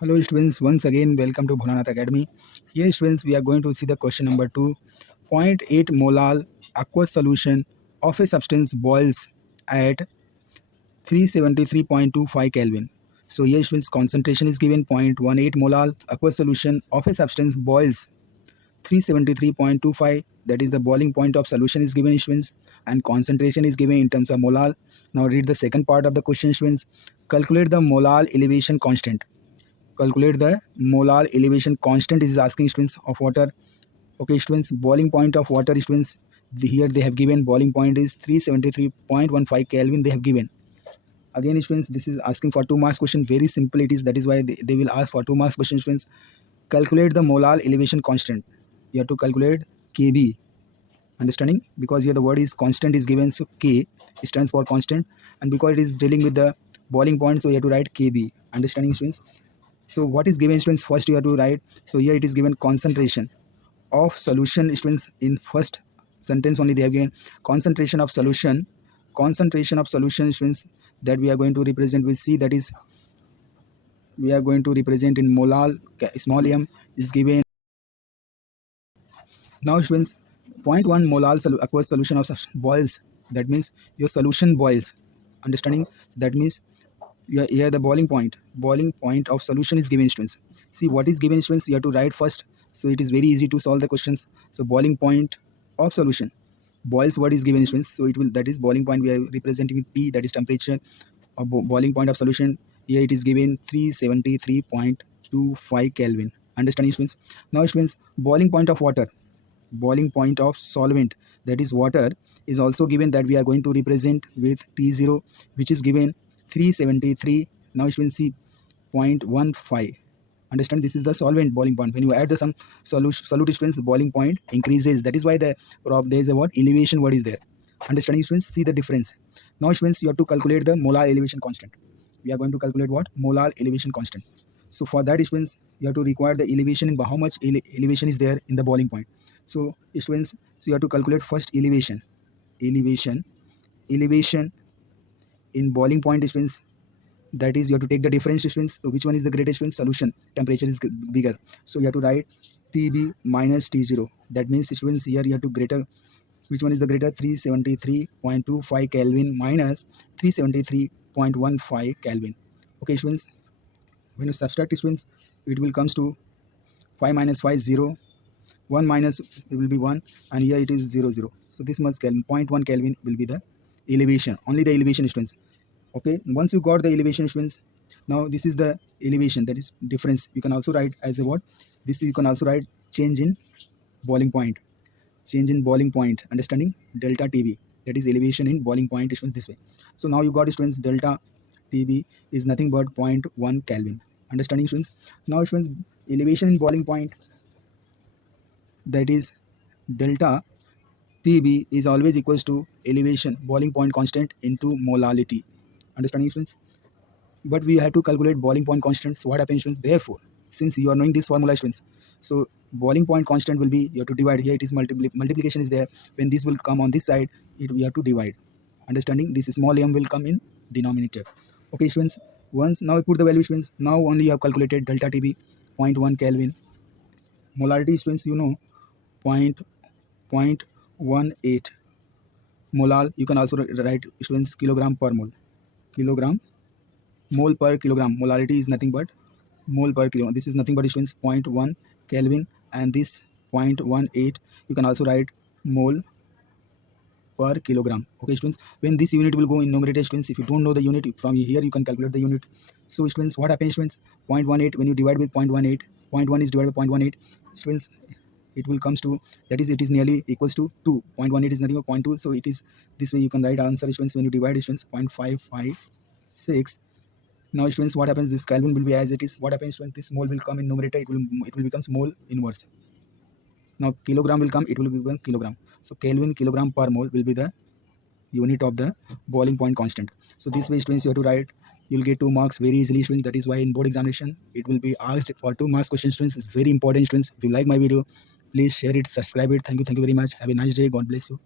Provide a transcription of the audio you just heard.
Hello students, once again welcome to Bholanathacademy. Here students, we are going to see the question number 2. 0.8 molal aqueous solution of a substance boils at 373.25 Kelvin. So here students, concentration is given 0.18 molal aqueous solution of a substance boils 373.25, that is the boiling point of solution is given students, and concentration is given in terms of molal. Now read the second part of the question students. Calculate the molal elevation constant. Calculate the molar elevation constant is asking students of water. Okay students, boiling point of water students, here they have given boiling point is 373.15 Kelvin they have given. Again students, this is asking for 2 marks question. Very simple it is, that is why they will ask for 2 marks question students. Calculate the molar elevation constant. You have to calculate Kb, understanding, because here the word is constant is given, so K stands for constant, and because it is dealing with the boiling point, so you have to write Kb, understanding students. So what is given students, first you have to write, so here it is given concentration of solution students. In first sentence only they have given concentration of solution students, that we are going to represent with C, that is we are going to represent in molal, small m is given. Now students, 0.1 molal aqueous solution of boils, that means your solution boils, understanding, that means here the boiling point of solution is given students. See what is given students, you have to write first, so it is very easy to solve the questions. So boiling point of solution boils, what is given students, so it will, that is boiling point we are representing with P, that is temperature of boiling point of solution. Here it is given 373.25 Kelvin, understanding students. Now students, boiling point of water, boiling point of solvent, that is water, is also given, that we are going to represent with T0, which is given 373. Now you will see 0.15, understand, this is the solvent boiling point. When you add the some solute students, boiling point increases, that is why there is a what elevation word is there, understanding students. See the difference. Now students, you have to calculate the molar elevation constant. We are going to calculate what molar elevation constant. So for that students, you have to require the elevation in how much elevation is there in the boiling point. So students, so you have to calculate first elevation in boiling point students, that is you have to take the difference students. So which one is the greatest students, solution temperature is bigger, so you have to write TB minus T0. That means students, here you have to greater, which one is the greater, 373.25 Kelvin minus 373.15 Kelvin. Okay students, when you subtract students, it will comes to 5 minus 5 0, 1 minus it will be 1, and here it is 0 0. So this much Kelvin, 0.1 Kelvin will be the elevation, only the elevation students. Okay, once you got the elevation students, now this is the elevation, that is difference. You can also write as a what, this you can also write change in boiling point, understanding, delta TB, that is elevation in boiling point students, this way. So now you got students, delta TB is nothing but 0.1 Kelvin, understanding students. Now students, elevation in boiling point, that is delta TB is always equals to elevation boiling point constant into molality, understanding students. But we have to calculate boiling point constants. What happens students, therefore since you are knowing this formula students, so boiling point constant will be, you have to divide, here it is multiplication is there, when this will come on this side, we have to divide, understanding, this small m will come in denominator. Okay students, once now put the value students, now only you have calculated delta TB 0.1 Kelvin. Molarity students, you know, 0.18 molal, you can also write students kilogram per mole, kilogram mole per kilogram. Molarity is nothing but mole per kilogram. This is nothing but students 0.1 Kelvin, and this 0.18 you can also write mole per kilogram. Okay students, when this unit will go in numerator students, if you don't know the unit, from here you can calculate the unit. So students, what happens students, 0.18 when you divide with 0.18, 0.1 is divided by 0.18 students, it will comes to, that is it is nearly equals to 2. 0.18 is nothing but 0.2, so it is this way you can write answer students. When you divide students, 0.556. Now students, what happens, this Kelvin will be as it is. What happens students, this mole will come in numerator, it will becomes mole inverse. Now kilogram will come, it will become kilogram. So Kelvin kilogram per mole will be the unit of the boiling point constant. So this way students, you have to write, you'll get 2 marks very easily students. That is why in board examination it will be asked for 2 marks question students. It's very important students. If you like my video, please share it, subscribe it. Thank you very much. Have a nice day. God bless you.